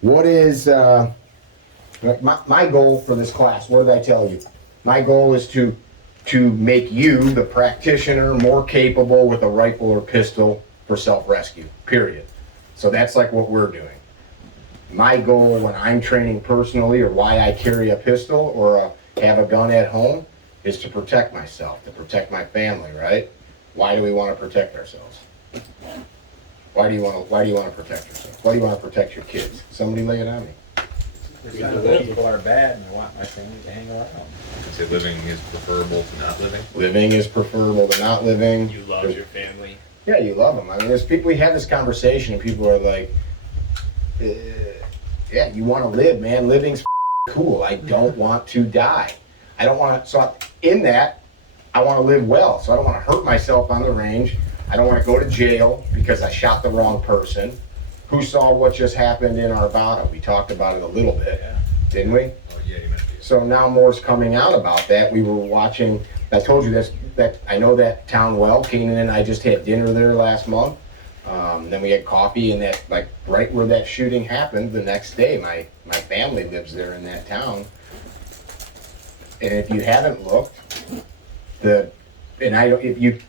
What is my goal for this class? What did I tell you? My goal is to make you, the practitioner, more capable with a rifle or pistol for self-rescue, period. So that's like what we're doing. My goal when I'm training personally, or why I carry a pistol or have a gun at home, is to protect myself, to protect my family, right? Why do we want to protect ourselves? Why do you want to protect yourself? Why do you want to protect your kids? Somebody lay it on me. People are bad and I want my family to hang around. I'd say living is preferable to not living. Living is preferable to not living. You love your family. Yeah, you love them. I mean, there's people, we have this conversation and people are like, yeah, you want to live, man. Living's cool. I don't want to die. I don't want to, so in that, I want to live well. So I don't want to hurt myself on the range. I don't want to go to jail because I shot the wrong person. Who saw what just happened in Arvada? We talked about it a little bit, didn't we? Oh yeah, you mentioned it. So now more's coming out about that. We were watching, I told you that I know that town well. Keenan and I just had dinner there last month. Then we had coffee, and that, like, right where that shooting happened, the next day, my family lives there in that town. And if you haven't looked, if you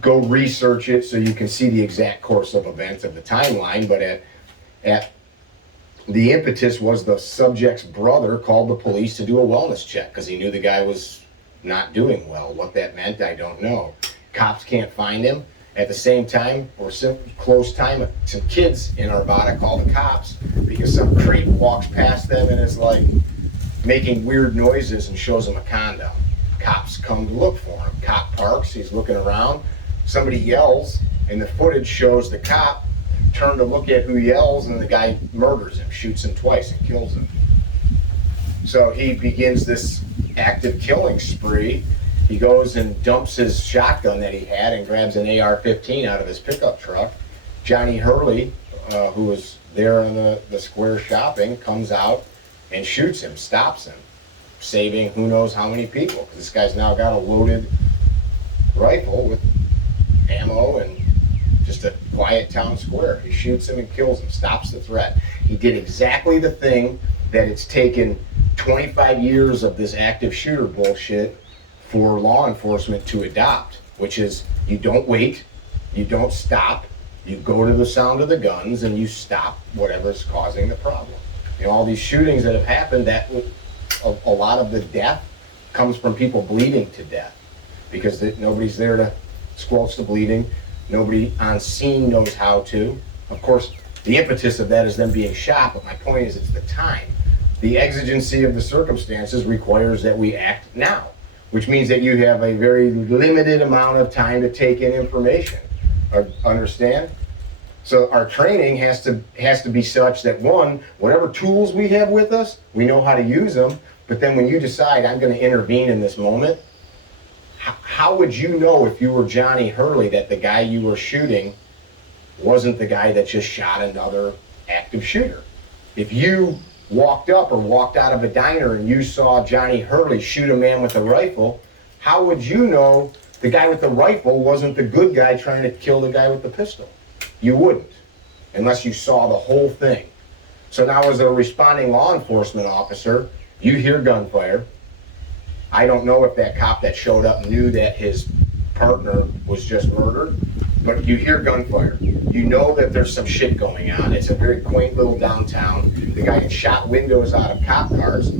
go research it so you can see the exact course of events of the timeline, but at the impetus was the subject's brother called the police to do a wellness check because he knew the guy was not doing well. What that meant, I don't know. Cops can't find him. At the same time, or some close time, some kids in Arvada call the cops because some creep walks past them and is like making weird noises and shows them a condom. Cops come to look for him. Cop parks, he's looking around. Somebody yells, and the footage shows the cop turn to look at who yells, and the guy murders him, shoots him twice, and kills him. So he begins this active killing spree. He goes and dumps his shotgun that he had and grabs an AR-15 out of his pickup truck. Johnny Hurley, who was there in the square shopping, comes out and shoots him, stops him, saving who knows how many people. This guy's now got a loaded rifle with ammo and just a quiet town square. He shoots him and kills him, stops the threat. He did exactly the thing that it's taken 25 years of this active shooter bullshit for law enforcement to adopt, which is you don't wait, you don't stop, you go to the sound of the guns and you stop whatever's causing the problem. You know, all these shootings that have happened, that a lot of the death comes from people bleeding to death because nobody's there to squelch the bleeding. Nobody on scene knows how to. Of course, the impetus of that is them being shot, but my point is it's the time. The exigency of the circumstances requires that we act now, which means that you have a very limited amount of time to take in information. Understand? So our training has to be such that, one, whatever tools we have with us, we know how to use them, but then when you decide I'm going to intervene in this moment, how would you know if you were Johnny Hurley that the guy you were shooting wasn't the guy that just shot another active shooter? If you walked up or walked out of a diner and you saw Johnny Hurley shoot a man with a rifle, how would you know the guy with the rifle wasn't the good guy trying to kill the guy with the pistol? You wouldn't, unless you saw the whole thing. So now as a responding law enforcement officer, you hear gunfire. I don't know if that cop that showed up knew that his partner was just murdered, but you hear gunfire. You know that there's some shit going on. It's a very quaint little downtown. The guy had shot windows out of cop cars.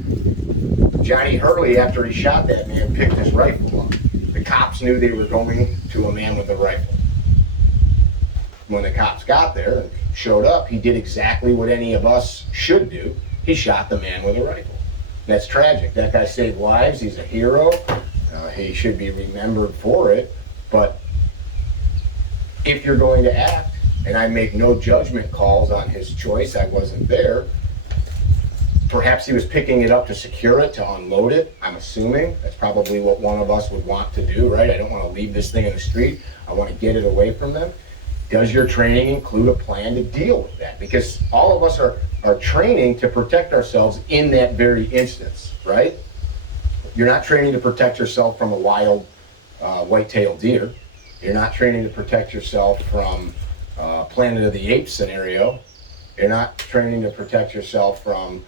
Johnny Hurley, after he shot that man, picked his rifle up. The cops knew they were going to a man with a rifle. When the cops got there and showed up, he did exactly what any of us should do. He shot the man with a rifle. That's tragic. That guy saved lives. He's a hero. He should be remembered for it. But if you're going to act, and I make no judgment calls on his choice, I wasn't there. Perhaps he was picking it up to secure it, to unload it, I'm assuming. That's probably what one of us would want to do, right? I don't want to leave this thing in the street. I want to get it away from them. Does your training include a plan to deal with that? Because all of us are training to protect ourselves in that very instance, right? You're not training to protect yourself from a wild white-tailed deer. You're not training to protect yourself from Planet of the Apes scenario. You're not training to protect yourself from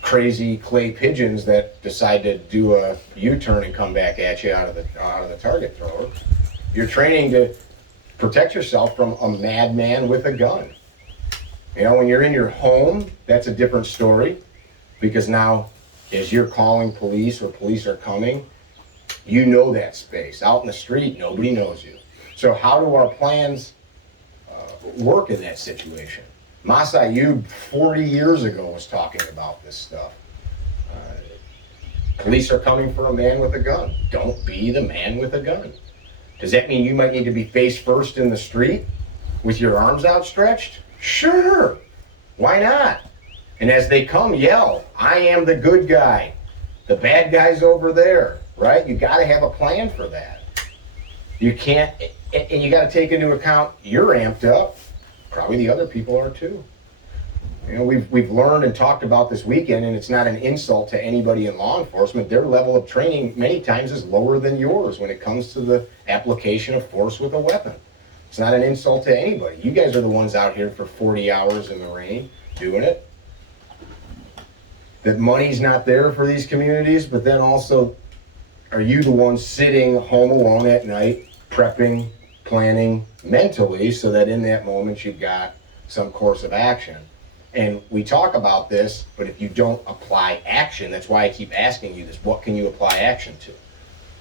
crazy clay pigeons that decide to do a U-turn and come back at you out of the target thrower. You're training to protect yourself from a madman with a gun. You know, when you're in your home, that's a different story, because now as you're calling police or police are coming, you know that space. Out in the street, nobody knows you. So how do our plans work in that situation? Mas Ayub 40 years ago was talking about this stuff. Police are coming for a man with a gun. Don't be the man with a gun. Does that mean you might need to be face first in the street with your arms outstretched? Sure. Why not? And as they come, yell, I am the good guy. The bad guy's over there, right? You got to have a plan for that. You can't, and you got to take into account you're amped up. Probably the other people are too. You know, we've learned and talked about this weekend, and it's not an insult to anybody in law enforcement. Their level of training many times is lower than yours when it comes to the application of force with a weapon. It's not an insult to anybody. You guys are the ones out here for 40 hours in the rain doing it. That money's not there for these communities, but then also, are you the ones sitting home alone at night, prepping, planning mentally, so that in that moment you've got some course of action? And we talk about this, but if you don't apply action, that's why I keep asking you this, what can you apply action to?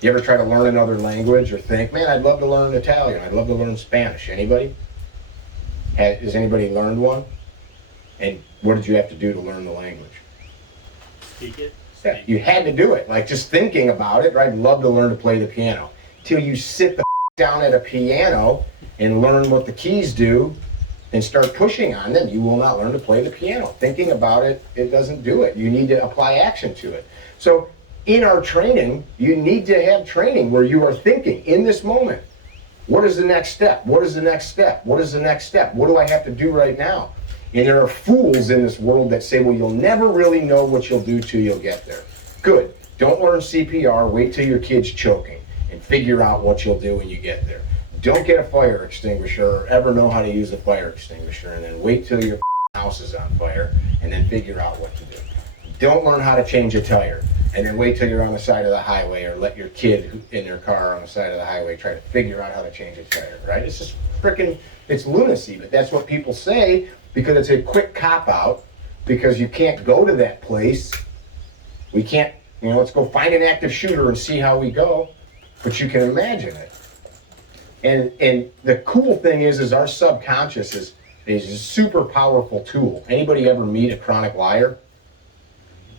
You ever try to learn another language or think, man, I'd love to learn Italian, I'd love to learn Spanish? Anybody? Has anybody learned one? And what did you have to do to learn the language? Speak it. Yeah, you had to do it. Like, just thinking about it, right? I'd love to learn to play the piano. Till you sit the down at a piano and learn what the keys do and start pushing on them, you will not learn to play the piano. Thinking about it, it doesn't do it. You need to apply action to it. So in our training, you need to have training where you are thinking in this moment, what is the next step? What is the next step? What is the next step? What do I have to do right now? And there are fools in this world that say, well, you'll never really know what you'll do till you'll get there. Good. Don't learn CPR. Wait till your kid's choking and figure out what you'll do when you get there. Don't get a fire extinguisher or ever know how to use a fire extinguisher, and then wait till your house is on fire and then figure out what to do. Don't learn how to change a tire and then wait till you're on the side of the highway, or let your kid in their car on the side of the highway try to figure out how to change a tire, right? It's just freaking, it's lunacy, but that's what people say because it's a quick cop-out, because you can't go to that place. We can't, let's go find an active shooter and see how we go, but you can imagine it. And the cool thing is our subconscious is a super powerful tool. Anybody ever meet a chronic liar?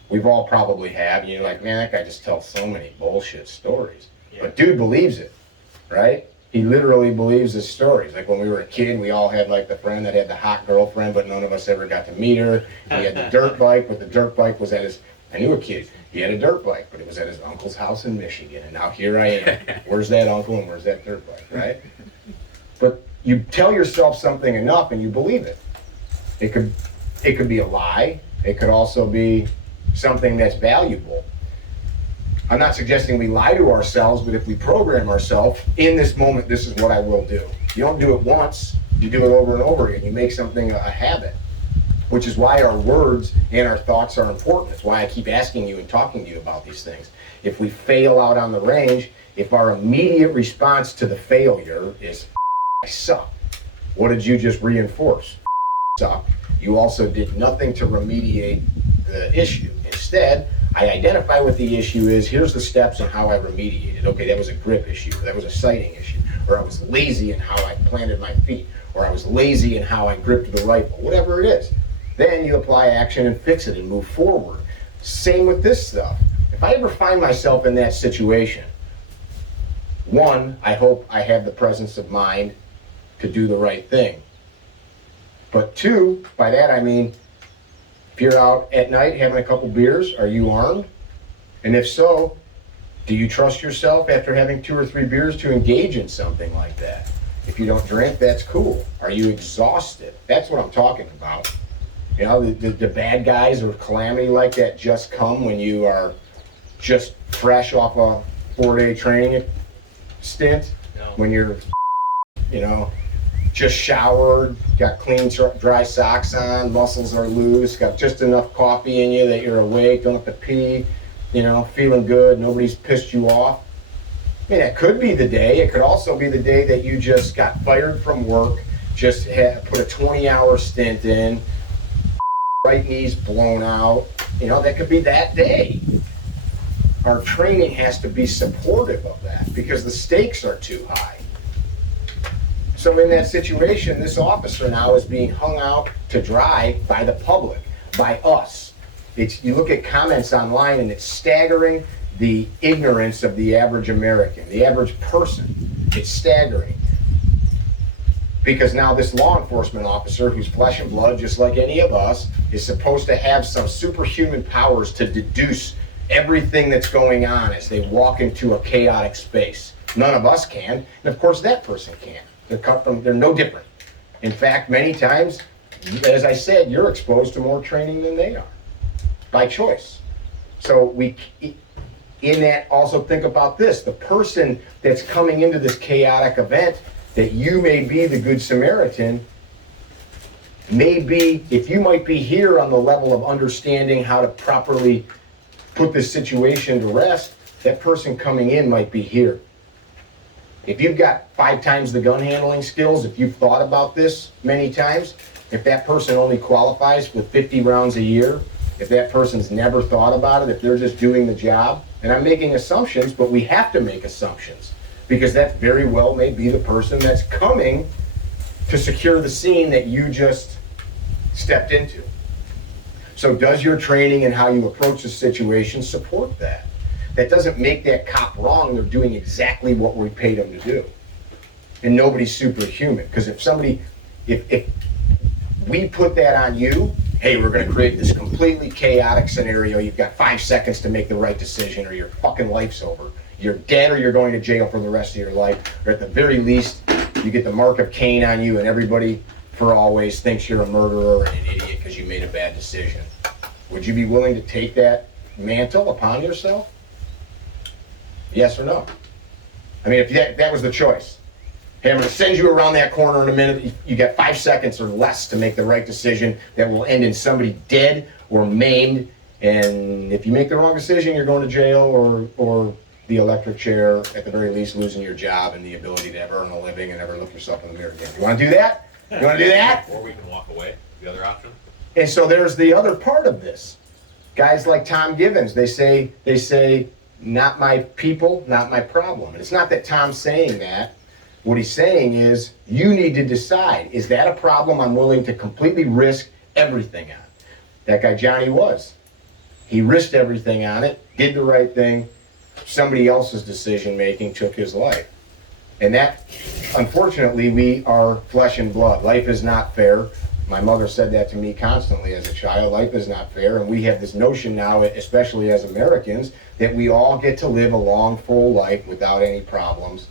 We've all probably have. You're like, man, that guy just tells so many bullshit stories. Yeah. But dude believes it, right? He literally believes his stories. Like when we were a kid, we all had like the friend that had the hot girlfriend, but none of us ever got to meet her. He had the dirt bike, but the dirt bike was at his, I knew a kid, he had a dirt bike, but it was at his uncle's house in Michigan. And now here I am. Where's that uncle and where's that dirt bike, right? But you tell yourself something enough and you believe it. It could be a lie. It could also be something that's valuable. I'm not suggesting we lie to ourselves, but if we program ourselves, in this moment, this is what I will do. You don't do it once, you do it over and over again. You make something a habit, which is why our words and our thoughts are important. It's why I keep asking you and talking to you about these things. If we fail out on the range, if our immediate response to the failure is, I suck, what did you just reinforce? Suck. You also did nothing to remediate the issue. Instead, I identify what the issue is, here's the steps and how I remediated. Okay, that was a grip issue, or that was a sighting issue, or I was lazy in how I planted my feet, or I was lazy in how I gripped the rifle, whatever it is. Then you apply action and fix it and move forward. Same with this stuff. If I ever find myself in that situation, one, I hope I have the presence of mind to do the right thing. But two, by that I mean, if you're out at night having a couple beers, are you armed? And if so, do you trust yourself after having 2 or 3 beers to engage in something like that? If you don't drink, that's cool. Are you exhausted? That's what I'm talking about. You know, the bad guys or calamity like that just come when you are just fresh off a 4-day training stint, when you're, just showered, got clean dry socks on, muscles are loose, got just enough coffee in you that you're awake, don't have to pee, feeling good, nobody's pissed you off. I mean, it could be the day. It could also be the day that you just got fired from work, just put a 20-hour stint in, right knee's blown out. That could be that day. Our training has to be supportive of that because the stakes are too high. So in that situation, this officer now is being hung out to dry by the public, by us. You look at comments online and it's staggering the ignorance of the average American, the average person. It's staggering. Because now this law enforcement officer, who's flesh and blood, just like any of us, is supposed to have some superhuman powers to deduce everything that's going on as they walk into a chaotic space. None of us can, and of course that person can't. They're no different. In fact, many times, as I said, you're exposed to more training than they are, by choice. So in that, also think about this. The person that's coming into this chaotic event, that you may be the Good Samaritan, if you might be here on the level of understanding how to properly put this situation to rest, that person coming in might be here. If you've got 5 times the gun handling skills, if you've thought about this many times, if that person only qualifies with 50 rounds a year, if that person's never thought about it, if they're just doing the job, and I'm making assumptions, but we have to make assumptions, because that very well may be the person that's coming to secure the scene that you just stepped into. So does your training and how you approach the situation support that? That doesn't make that cop wrong. They're doing exactly what we paid them to do. And nobody's superhuman. Because if we put that on you, hey, we're going to create this completely chaotic scenario. You've got 5 seconds to make the right decision or your fucking life's over. You're dead or you're going to jail for the rest of your life. Or at the very least, you get the mark of Cain on you and everybody for always thinks you're a murderer and an idiot because you made a bad decision. Would you be willing to take that mantle upon yourself? Yes or no? I mean, if that was the choice. Hey, I'm going to send you around that corner in a minute. You got 5 seconds or less to make the right decision that will end in somebody dead or maimed. And if you make the wrong decision, you're going to jail or the electric chair, at the very least losing your job and the ability to ever earn a living and ever look yourself in the mirror again. You want to do that? You want to do that? Or we can walk away, the other option. And so there's the other part of this. Guys like Tom Givens, they say, not my people, not my problem. And it's not that Tom's saying that. What he's saying is, you need to decide, is that a problem I'm willing to completely risk everything on? That guy Johnny was. He risked everything on it, did the right thing. Somebody else's decision making took his life. And that, unfortunately, we are flesh and blood. Life is not fair. My mother said that to me constantly as a child. Life is not fair. And we have this notion now, especially as Americans, that we all get to live a long, full life without any problems.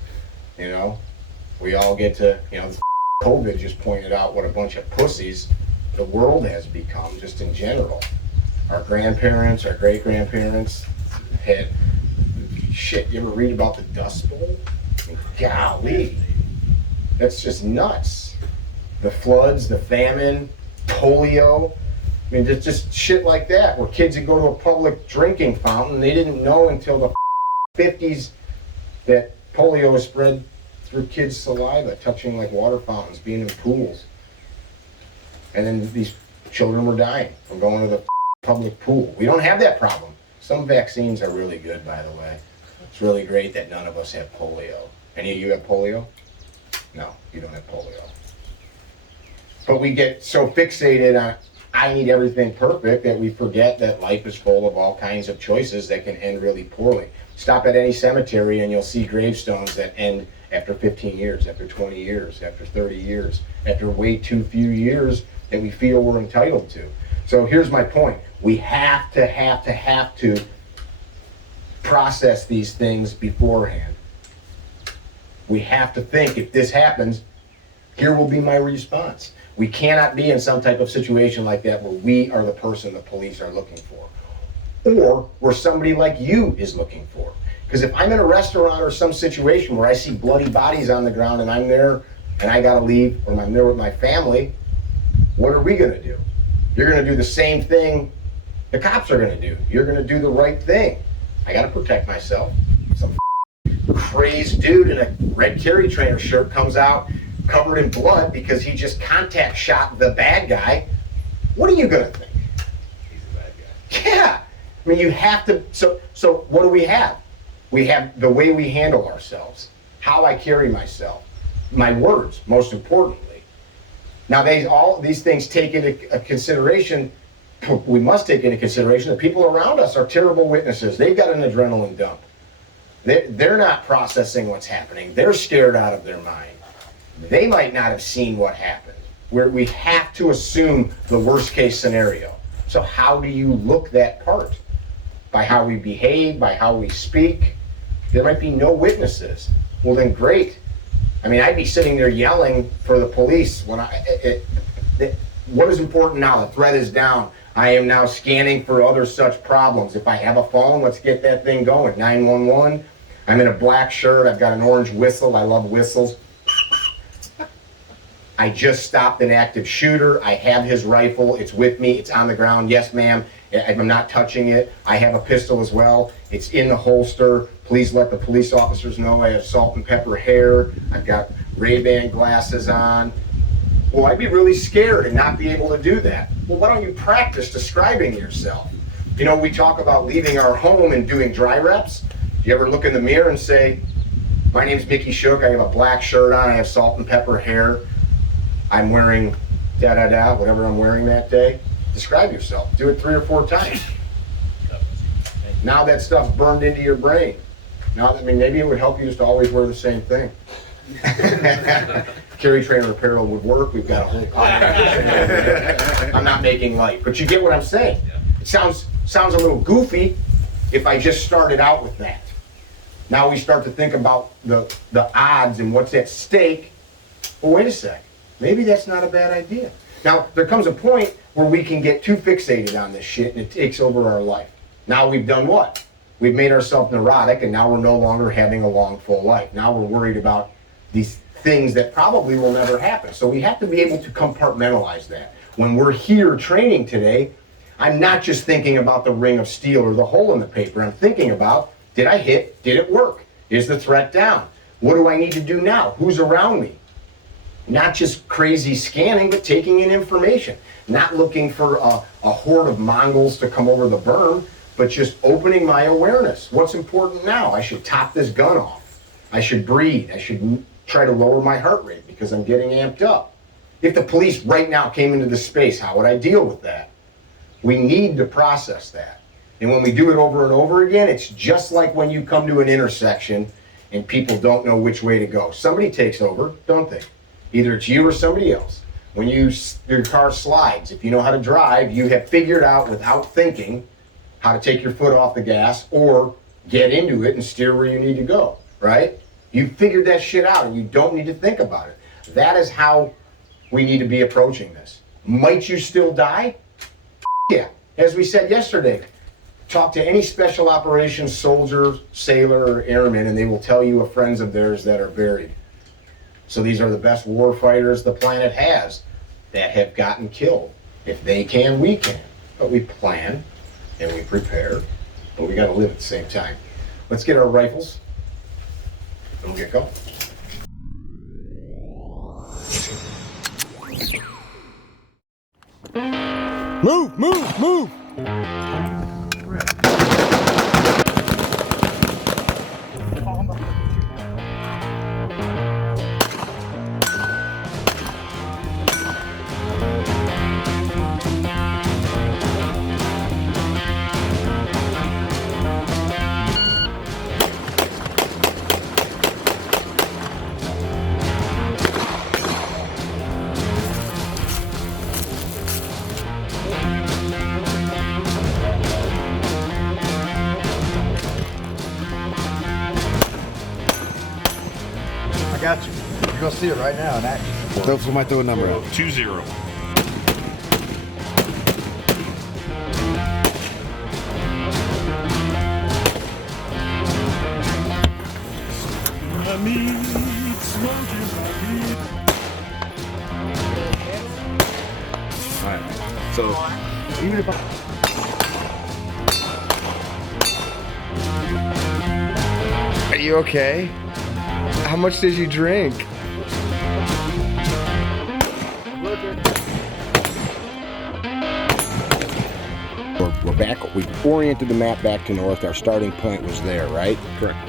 We all get to, COVID just pointed out what a bunch of pussies the world has become, just in general. Our grandparents, our great-grandparents had, shit, you ever read about the Dust Bowl? Golly, that's just nuts. The floods, the famine, polio. I mean, just shit like that, where kids would go to a public drinking fountain. They didn't know until the 50s that polio was spread through kids' saliva, touching like water fountains, being in pools. And then these children were dying from going to the public pool. We don't have that problem. Some vaccines are really good, by the way. It's really great that none of us have polio. Any of you have polio? No, you don't have polio. But we get so fixated on, I need everything perfect, that we forget that life is full of all kinds of choices that can end really poorly. Stop at any cemetery and you'll see gravestones that end after 15 years, after 20 years, after 30 years, after way too few years that we feel we're entitled to. So here's my point. We have to process these things beforehand. We have to think, if this happens, here will be my response. We cannot be in some type of situation like that where we are the person the police are looking for, or where somebody like you is looking for. Because if I'm in a restaurant or some situation where I see bloody bodies on the ground and I'm there and I gotta leave or I'm there with my family, what are we gonna do? You're gonna do the same thing the cops are gonna do. You're gonna do the right thing. I gotta protect myself. Some crazed dude in a red carry trainer shirt comes out covered in blood because he just contact shot the bad guy. What are you gonna think? He's a bad guy. Yeah, I mean, you have to, so what do we have? We have the way we handle ourselves, how I carry myself, my words, most importantly. Now, all these things take into consideration, we must take into consideration that people around us are terrible witnesses. They've got an adrenaline dump. They're not processing what's happening. They're scared out of their mind. They might not have seen what happened. We have to assume the worst case scenario. So how do you look that part? By how we behave, by how we speak. There might be no witnesses. Well, then great. I mean, I'd be sitting there yelling for the police when what is important now? The threat is down. I am now scanning for other such problems. If I have a phone, let's get that thing going. 911. I'm in a black shirt. I've got an orange whistle. I love whistles. I just stopped an active shooter. I have his rifle. It's with me. It's on the ground. Yes, ma'am. I'm not touching it. I have a pistol as well. It's in the holster. Please let the police officers know I have salt and pepper hair. I've got Ray-Ban glasses on. Well, I'd be really scared and not be able to do that. Well, why don't you practice describing yourself? You know, we talk about leaving our home and doing dry reps. Do you ever look in the mirror and say, my name's Mickey Shook. I have a black shirt on. I have salt and pepper hair. I'm wearing da-da-da, whatever I'm wearing that day. Describe yourself. Do it 3 or 4 times. Now that stuff's burned into your brain. Now, I mean, maybe it would help you just to always wear the same thing. Carry trainer apparel would work. We've got a whole pile. I'm not making light, but you get what I'm saying. It sounds a little goofy if I just started out with that. Now we start to think about the odds and what's at stake. Well, wait a sec. Maybe that's not a bad idea. Now, there comes a point where we can get too fixated on this shit and it takes over our life. Now we've done what? We've made ourselves neurotic and now we're no longer having a long, full life. Now we're worried about these things that probably will never happen. So we have to be able to compartmentalize that. When we're here training today, I'm not just thinking about the ring of steel or the hole in the paper. I'm thinking about, did I hit? Did it work? Is the threat down? What do I need to do now? Who's around me? Not just crazy scanning, but taking in information. Not looking for a horde of Mongols to come over the berm, but just opening my awareness. What's important now? I should top this gun off. I should breathe. I should try to lower my heart rate because I'm getting amped up. If the police right now came into this space, how would I deal with that? We need to process that. And when we do it over and over again, it's just like when you come to an intersection and people don't know which way to go. Somebody takes over, don't they? Either it's you or somebody else. When your car slides, if you know how to drive, you have figured out without thinking how to take your foot off the gas or get into it and steer where you need to go, right? You figured that shit out and you don't need to think about it. That is how we need to be approaching this. Might you still die? Yeah. As we said yesterday, talk to any special operations soldier, sailor, or airman, and they will tell you of friends of theirs that are buried. So these are the best war fighters the planet has that have gotten killed. If they can, we can. But we plan and we prepare, but we got to live at the same time. Let's get our rifles and we'll get going. Move, move, move! Got you. You're gonna see it right now in action. Somebody throw a number out. 20. I need smoking, I need So even if I... Are you okay? How much did you drink? We're back. We oriented the map back to north. Our starting point was there, right? Correct.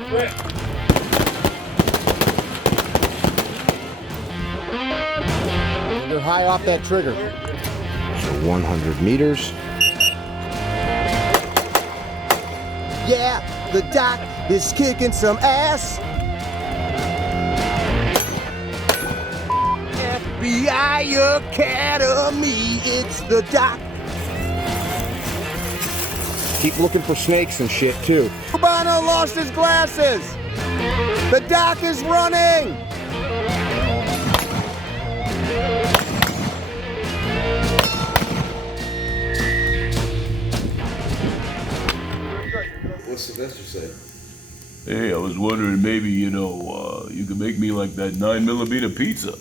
They're high off that trigger. So 100 meters. Yeah, the doc is kicking some ass. FBI Academy, it's the doc. Keep looking for snakes and shit too. Urbano lost his glasses. The doc is running. What's Sylvester say? Hey, I was wondering maybe, you could make me like that 9mm pizza.